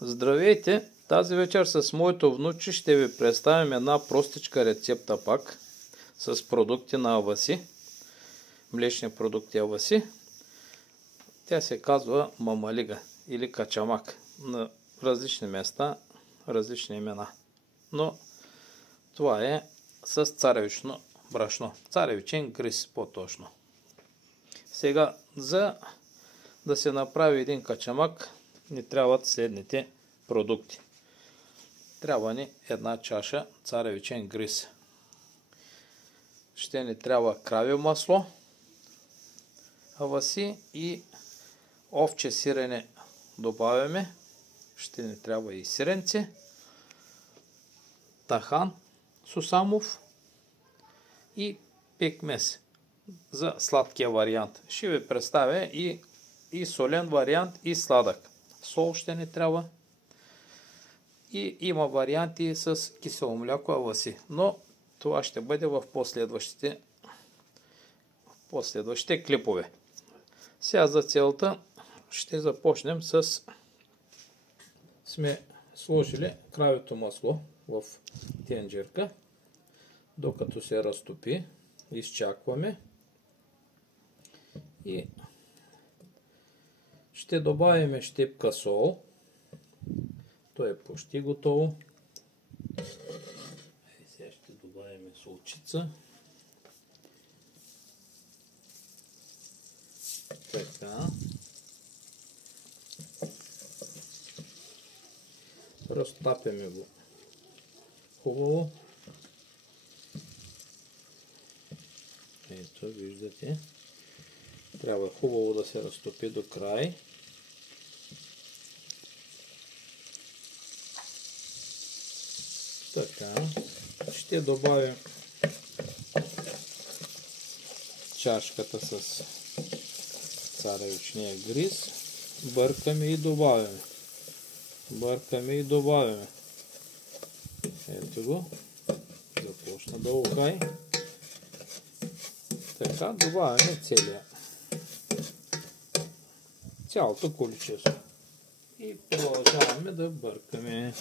Здравейте! Тази вечер с моето внуче ще ви представим една простичка рецепта пак с продукти на Аваси, млечни продукти Аваси. Тя се казва мамалига или качамак. На различни места, различни имена. Но това е с царевично брашно. Царевичен гриз по-точно. Сега, за да се направи един качамак, ни трябват следните продукти. Трябва ни една чаша царевичен гриз. Ще ни трябва краве масло, аваси и овче сирене добавяме. Ще ни трябва и сиренце, тахан сусамов и пекмес за сладкия вариант. Ще ви представя и солен вариант, и сладък. Сол ще ни трябва. И има варианти с кисело мляко аваси. Но това ще бъде в последващите клипове. Сега за целта ще започнем с... Сме сложили кравето масло в тенджерка. Докато се разтопи, изчакваме. И ще добавим щепка сол. То е почти готово. Сега ще добавим солчица. Така. Разтапяме го хубаво. Ето, виждате. Трябва хубаво да се разтопи до край. Така, ще добавим чашката с царевичния гриз. Бъркаме и добавяме. Бъркаме и добавяме. Ето го. Започна да ухай. Така, добавяме цялото количество. И продължаваме да бъркаме.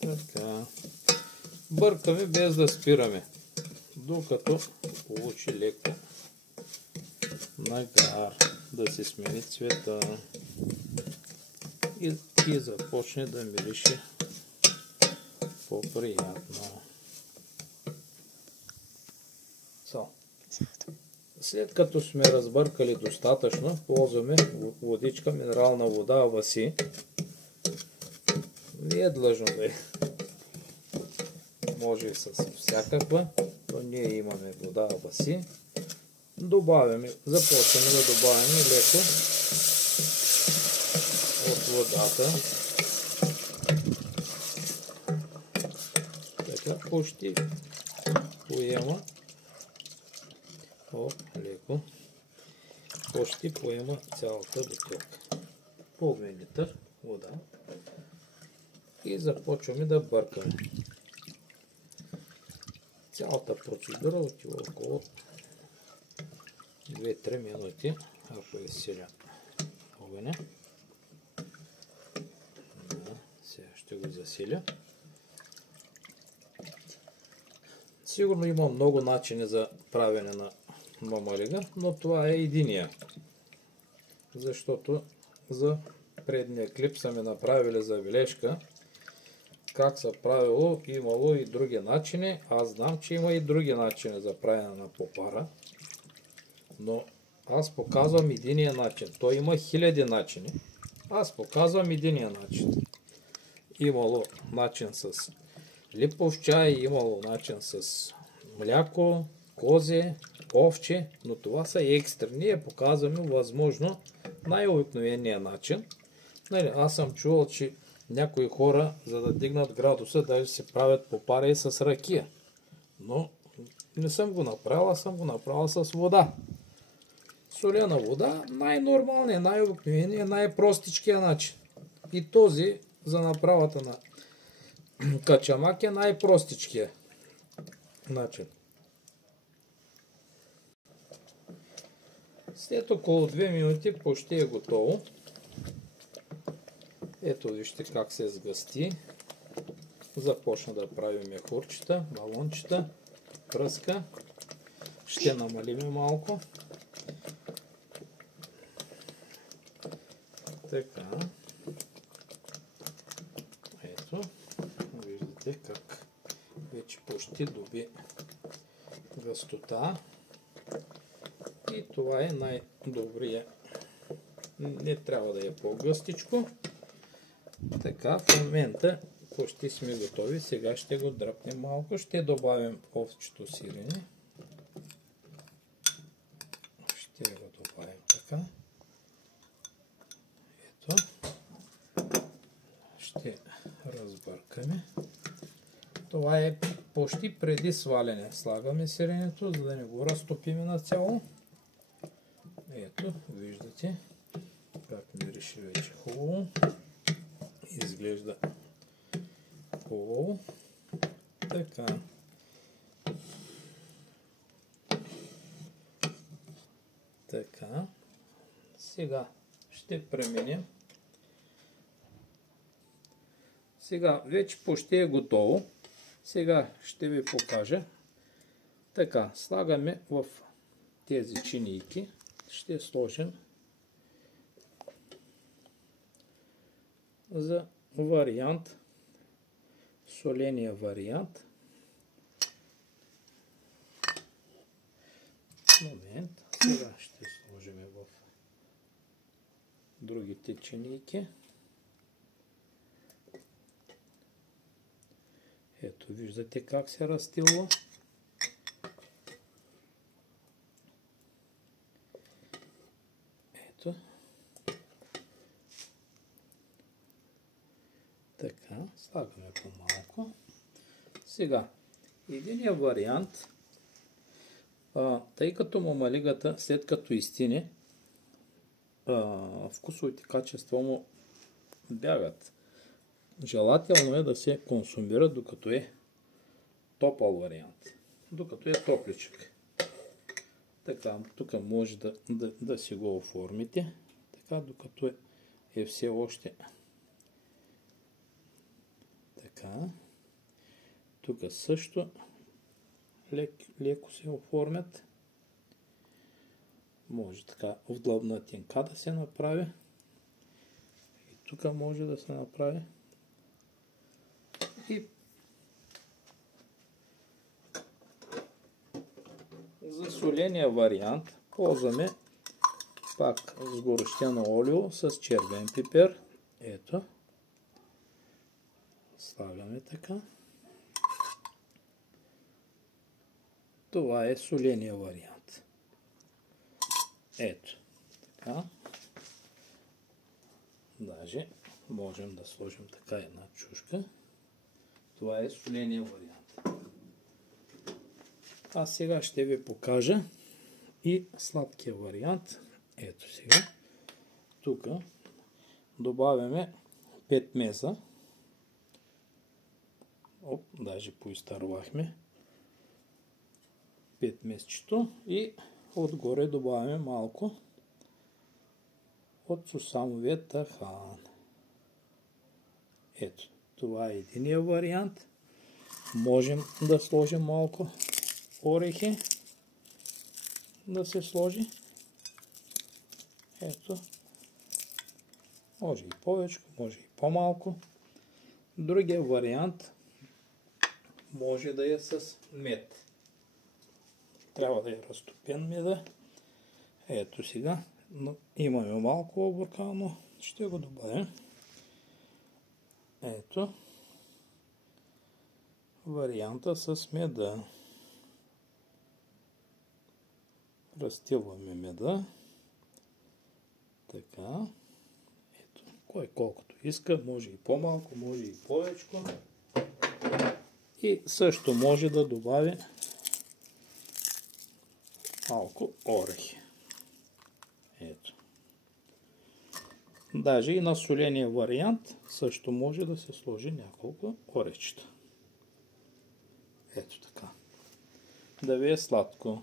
Така. Бъркаме без да спираме, докато получи леко нагар, да се смени цвета и започне да мирише по-приятно. След като сме разбъркали достатъчно, ползваме водичка, минерална вода Аваси. Не е длъжно да е. Може и с всякаква, но ние имаме вода Аваси. Започваме да добавяме леко от водата. Така почти поема. Леко. Почти поема цялата бутилка. Половин литър вода. И започваме да бъркаме. Цялата процедура отива около 2-3 минути, ако е силен огъня. Сега ще го засиля. Сигурно има много начини за правене на мамалига, но това е единия. Защото за предния клип са ми направили забележка как са правило, имало и други начини. Аз знам, че има и други начини за правене на попара, но аз показвам единия начин. Той има хиляди начини. Аз показвам единия начин. Имало начин с липов чай, имало начин с мляко, козе, овче, но това са екстра. Ние показваме възможно най-обикновения начин. Аз съм чувал, че някои хора, за да дигнат градуса, даже се правят попара и с ракия. Но не съм го направил, съм го направил с вода. Солена вода, най-нормалният, най-обикновеният, най-простичкият начин. И този за направата на качамак е най-простичкият начин. След около 2 минути почти е готово. Ето вижте как се сгъсти. Започна да прави мехурчета, балончета, пръска. Ще намалиме малко. Така. Ето. Виждате как вече почти доби гъстота. И това е най-добрия. Не трябва да е по-гъстичко. Така, в момента почти сме готови. Сега ще го дръпнем малко. Ще добавим овчето сирене. Ще го добавим така. Ето. Ще разбъркаме. Това е почти преди сваляне. Слагаме сиренето, за да не го разтопиме нацяло. Ето, виждате как мирише вече хубаво. Изглежда хубаво. Така. Така. Сега ще преминем. Сега вече почти е готово. Сега ще ви покажа. Така, слагаме в тези чинийки. Ще сложим за вариант, соления вариант. Момент. Сега ще сложим в другите чинийки. Ето, виждате как се разстилва. Ето. Така, слагаме по-малко. Сега, единият вариант, тъй като мамалигата след като изстине, вкусовите качества му бягат. Желателно е да се консумира докато е топъл вариант. Докато е топличък. Така, тук може да си го оформите. Така, докато е все още. Така. Тук също леко се оформят. Може така в длъбнатинка да се направи. И тук може да се направи. И за соления вариант ползваме пак сгорещено олио с червен пипер. Ето. Слагаме така. Това е соления вариант. Ето. Така. Даже можем да сложим така една чушка. Това е соления вариант. А сега ще ви покажа и сладкия вариант. Ето сега. Тук добавяме петмеза. Даже поизтървахме петмезчето и отгоре добавяме малко от сусамовия тахан. Ето. Това е единия вариант. Можем да сложим малко орехи. Да се сложи. Ето. Може и повече, може и по-малко. Другия вариант може да е с мед. Трябва да е разтопен меда. Ето сега. Но имаме малко обуркано. Ще го добавим. Ето варианта с меда. Разстилваме меда. Така. Ето. Кой колкото иска. Може и по-малко, може и повече. И също може да добави малко орехи. Ето. Даже и на соления вариант също може да се сложи няколко орехчета. Ето така. Да ви е сладко.